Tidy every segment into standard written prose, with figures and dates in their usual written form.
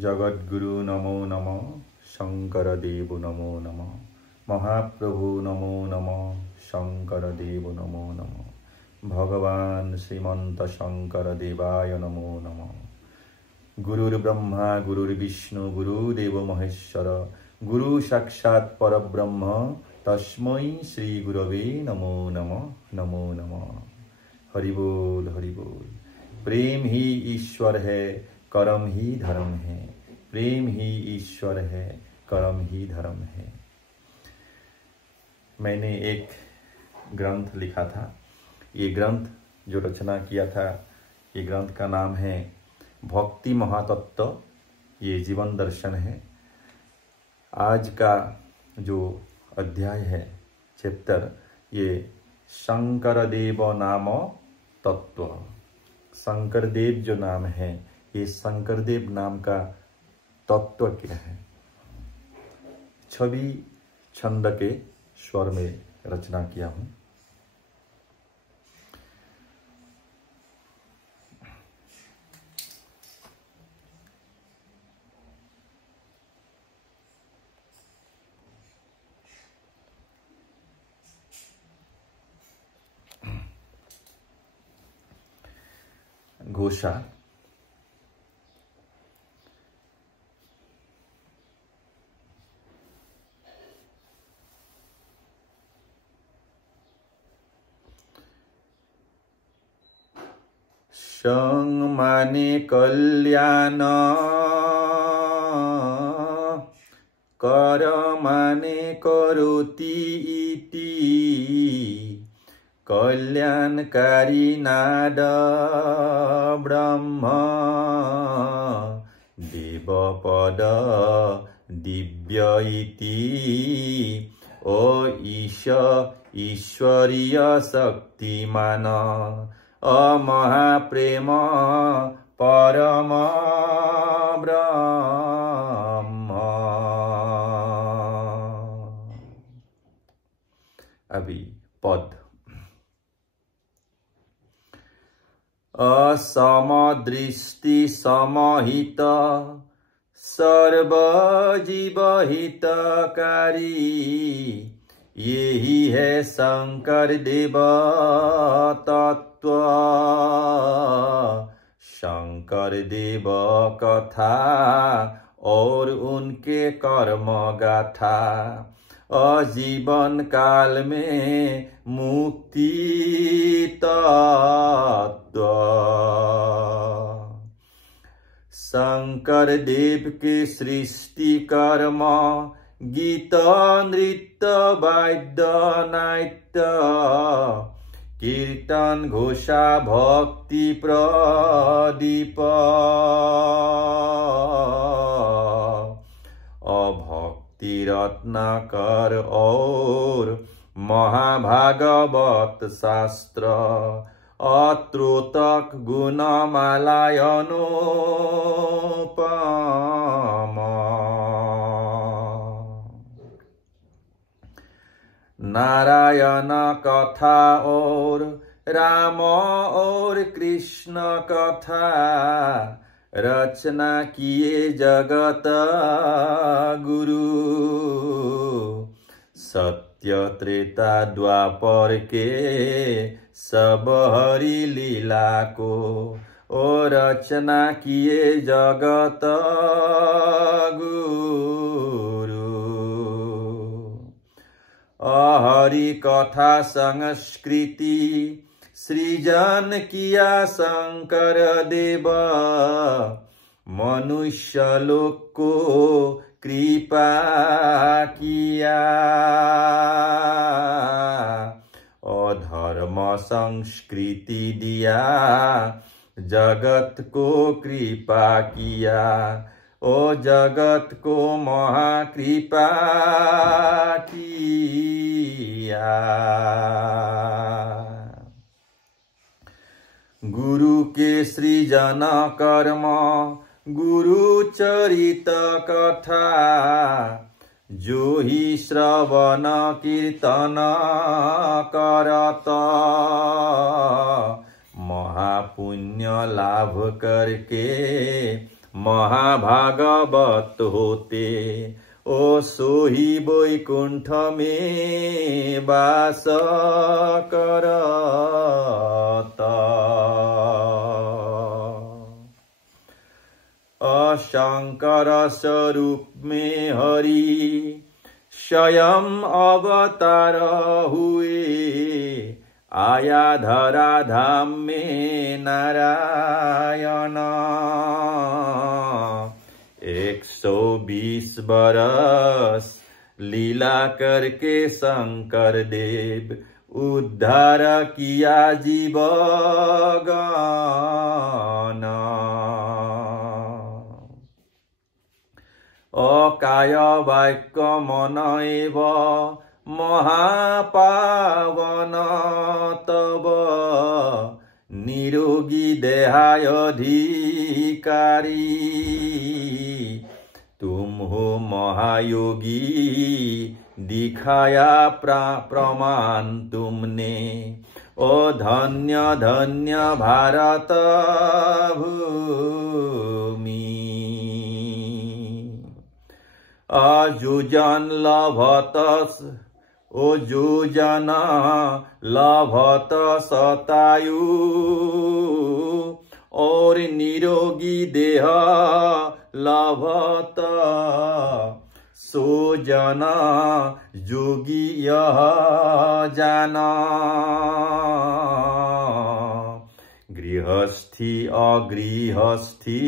जगद्गुरु नमो नमः, शंकर देव नमो नमः, महाप्रभु नमो नमः, शंकर देव नमो नमः, भगवान श्रीमंत शंकर देवाय नमो नमः। गुरुर्ब्रह्मा गुरुर्विष्णु गुरुदेव महेश्वर, गुरु साक्षात् परब्रह्म तस्मै श्री गुरवे नमो नमः नमो नमः। हरि बोल हरि बोल। प्रेम ही ईश्वर है, कर्म ही धर्म है। प्रेम ही ईश्वर है, कर्म ही धर्म है। मैंने एक ग्रंथ लिखा था। ये ग्रंथ जो रचना किया था, ये ग्रंथ का नाम है भक्ति महातत्व। ये जीवन दर्शन है। आज का जो अध्याय है, चैप्टर, ये शंकर देव नाम तत्व। शंकर देव जो नाम है, ये शंकर देव नाम का तत्व क्या है। 6 छंद के स्वर में रचना किया हूं। घोषा। संग माने कल्याण, कर माने करोति इति, कल्याणकारी नाद ब्रह्म, देवपद दिव्य इति। ओ ईश ईश्वरीय शक्तिमान, अमहाप्रेम परम ब्रह्म। अभी पद। असमदृष्टि समहित, सर्वजीवहितकारी, यही है शंकर देव तत्व। शंकर देव कथा और उनके कर्म गाथा, आजीवन काल में मुक्ति तत्व। शंकर देव के सृष्टि कर्म, गीत नृत्य वाद्य नाट्य, कीर्तन घोषा भक्ति प्रदीप, अभक्ति रत्नाकर और महाभागवत शास्त्र, अत्रोतक गुणमालायनोपम। नारायण कथा और राम और कृष्ण कथा, रचना किए जगत गुरु। सत्य त्रेता द्वापर के सब हरि लीला को, और रचना किए जगत गुरु। हरि कथा संस्कृति सृजन किया शंकर देव, मनुष्य लोक को कृपा किया। अधर्म संस्कृति दिया, जगत को कृपा किया। ओ जगत को महाकृपा किया। गुरु के सृजन कर्म, गुरु चरित कथा, जो ही श्रवण कीर्तन करत, महापुण्य लाभ करके महाभागवत होते। ओ सोही वैकुंठ में वास करता। अशंकर स्वरूप में हरि स्वयं अवतार हुए। आया धरा धाम में नारायण। 120 बरस लीला करके शंकर देव उद्धार किया जीवगण। अकाय वाक्य मन एव महापावन तब। निरोगी देहाधिकारी तुम हो महायोगी। दिखाया प्रमाण तुमने। ओ धन्य धन्य भारत भूमि। अजुजन लभत ओ जुजन लभत शतायु। और निरोगी देह लभत सो जन जोगी यह जाना। गृहस्थी अगृहस्थी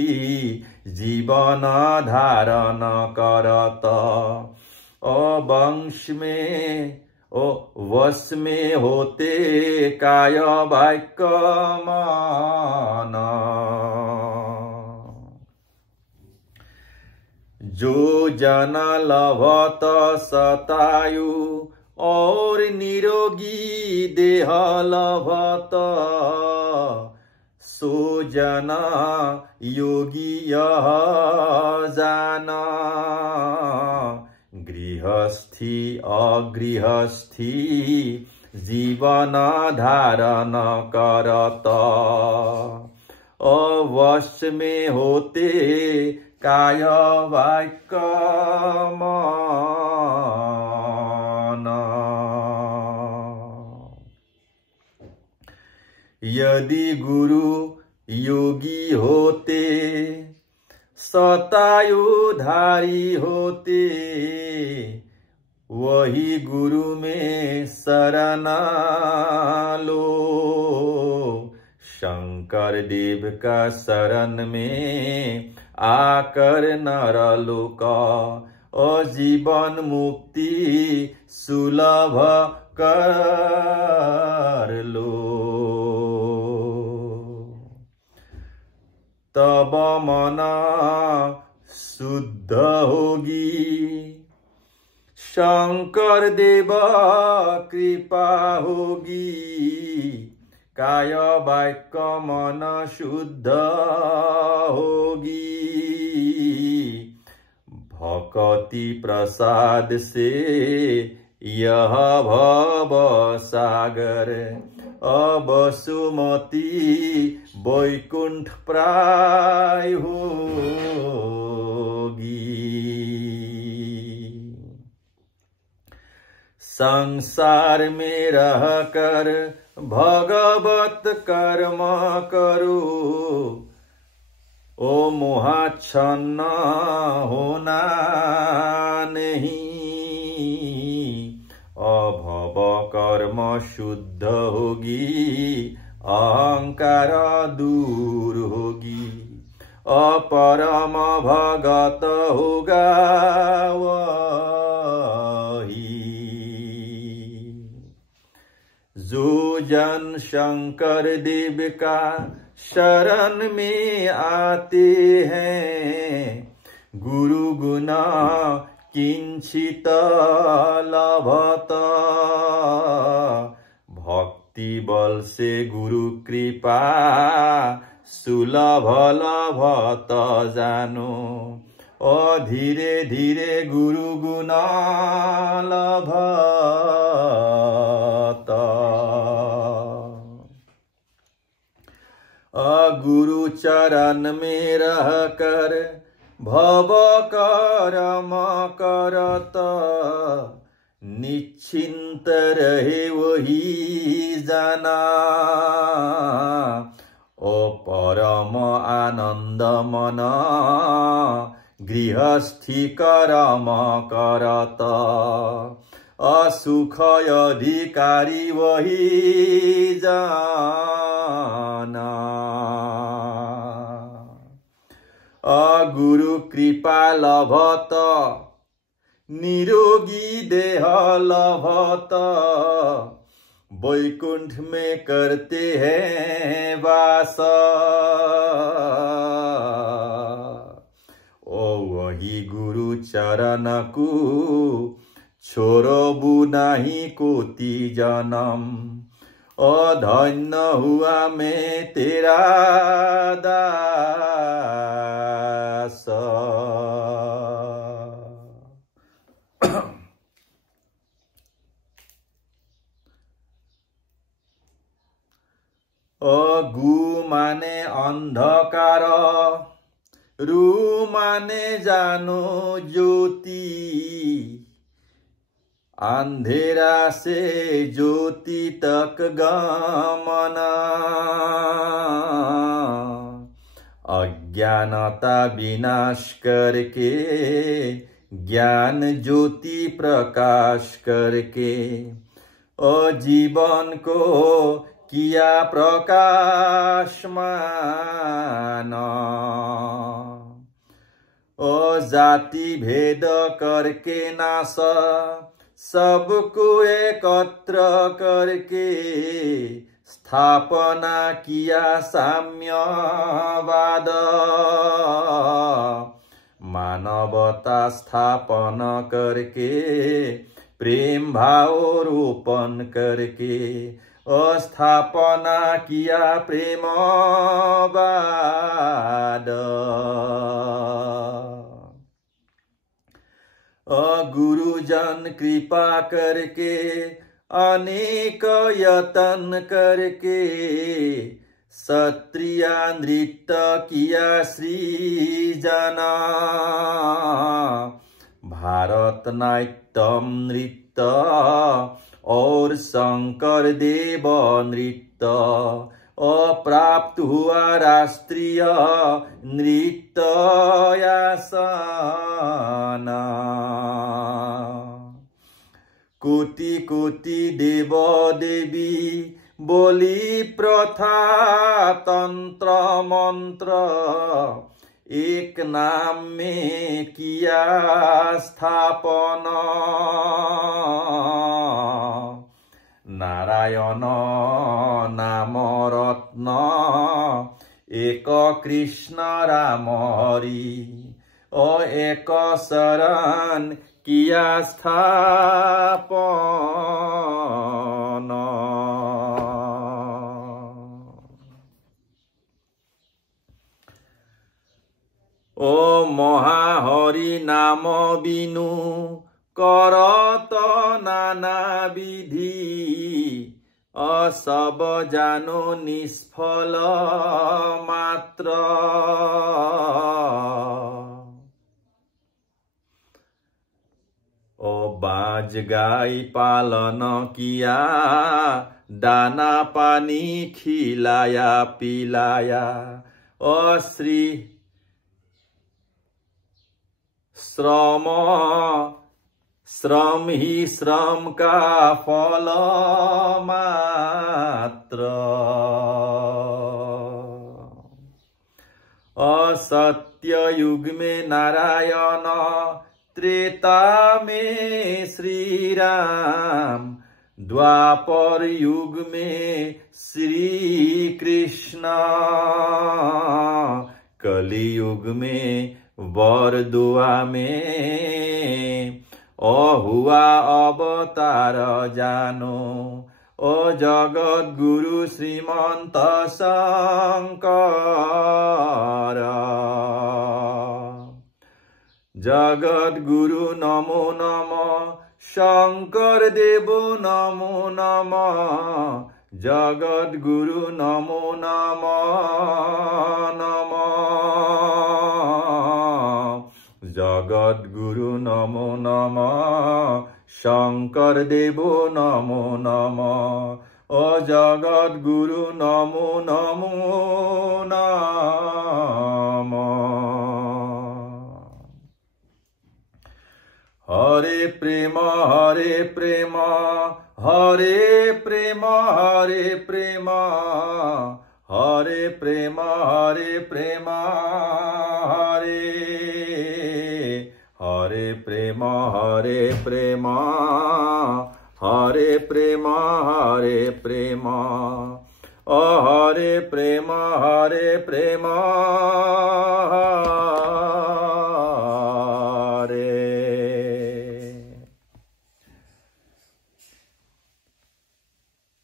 जीवन धारण करत। वंश में होते काय वाक्य मन। जो जन लभत शतायु और निरोगी देह लभत। सो जना योगी यह जाना। गृहस्थी अगृहस्थी जीवन धारण करत। अवश्य में होते काय वाक्य मन। यदि गुरु योगी होते शतायुधारी होते। वही गुरु में शरण लो। शंकर देव का शरण में आकर नरलोक जीवन मुक्ति सुलभ कर लो। तब मन शुद्ध होगी। शंकर देव कृपा होगी। काय वाक्य मन शुद्ध होगी। भक्ति प्रसाद से यह भव सागर अब सुमति वैकुंठ प्राय होगी। संसार में रहकर भगवत कर्म करो। ओ मोहाच्छन्न होना नहीं। अभव कर्म शुद्ध होगी। अहंकार दूर होगी। अपरम भगत होगा वही। जो जन शंकर देव का शरण में आते हैं। गुरु गुना किंचित लभत। भक्ति बल से गुरु कृपा सुलभ लभत जानो। और धीरे धीरे गुरु गुना लभत। गुरु चरण में रह कर भव करम करत, निश्चिंत रहे वही जना। ओ परम आनंद मन गृहस्थी करम करत, असुख अधिकारी वही जाना। गुरु कृपा लभत निरोगी देह लभत, वैकुंठ में करते हैं वास। ओ वही गुरु चरण को छोड़बू नहीं कोटि जन्म, धन्य हुआ मैं तेरा दास। गु माने अंधकार, रु माने जानो ज्योति, अंधेरा से ज्योति तक गमना। अज्ञानता विनाश करके ज्ञान ज्योति प्रकाश करके, जीवन को किया प्रकाशमान। जाति भेद करके नाश, सबको एकत्र करके स्थापना किया साम्यवाद। मानवता स्थापन करके प्रेम भाव रोपण करके, स्थापना किया प्रेमवाद। गुरुजन कृपा करके अनेक यतन करके, क्षत्रिया नृत्य किया सृजना। भारत नाट्यम नृत्य और शंकर देव नृत्य, प्राप्त हुआ राष्ट्रीय नृत्यासन। कोटि कोटि देव देवी बोली प्रथा तंत्र मंत्र, एक नाम में किया स्थापना। नारायण नाम रत्न एक कृष्ण राम हरि, एक शरण किया स्थापना। ओ महाहरि नाम बिनु करत नाना विधि, सब जानो निष्फल मात्र। ओ बाज गाय पालन किया, दाना पानी खिलाया पिलाया, श्री श्रम श्रम ही श्रम का फल मात्र। असत्य युग में नारायण, त्रेता में श्री राम, द्वापर युग में श्री कृष्ण, कलि युग में बरदुआ में हुआ अवतार जानो। जगत गुरु श्रीमंत शंकर, जगत गुरु नमो नमः, शंकर देव नमो नमः, जगद्गुरु नमो नमः नमः। जगद्गुरु नमो नमः। शंकर देव नमो नमः। ओ जगद्गुरु नमो नमो नमः। हरे प्रेम हरे प्रेम हरे प्रेम हरे प्रेम हरे प्रेम हरे प्रेम हरे हरे प्रेम हरे प्रेम हरे प्रेम हरे प्रेम हरे प्रेम हरे प्रेम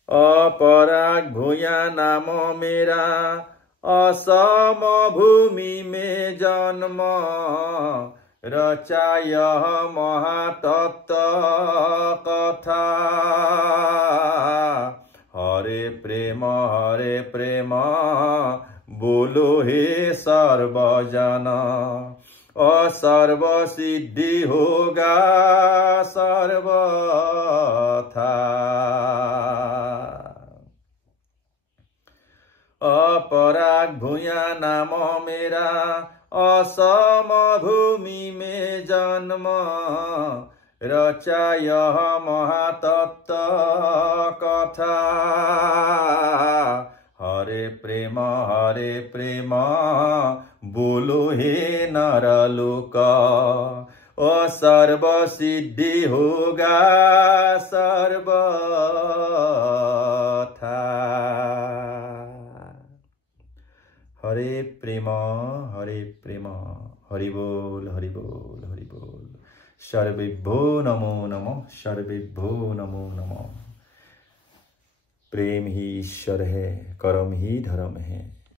अपराग भूया नाम मेरा असम भूमि में जन्म रचाय महातत्व कथा हरे प्रेम बोलो हे सर्वजन सर्व सिद्धि होगा सर्वथा। अपराग भूया नाम मेरा असम भूमि में जन्म रचाय महातत्व कथा हरे प्रेम बोलो हे नरलोक सर्व सिद्धि होगा सर्वथा। हरे प्रेम हरि बोल हरि बोल हरि बोल। सर्वेभ्यो नमो नमः सर्वेभ्यो नमो नमः। प्रेम ही ईश्वर है कर्म ही धर्म है।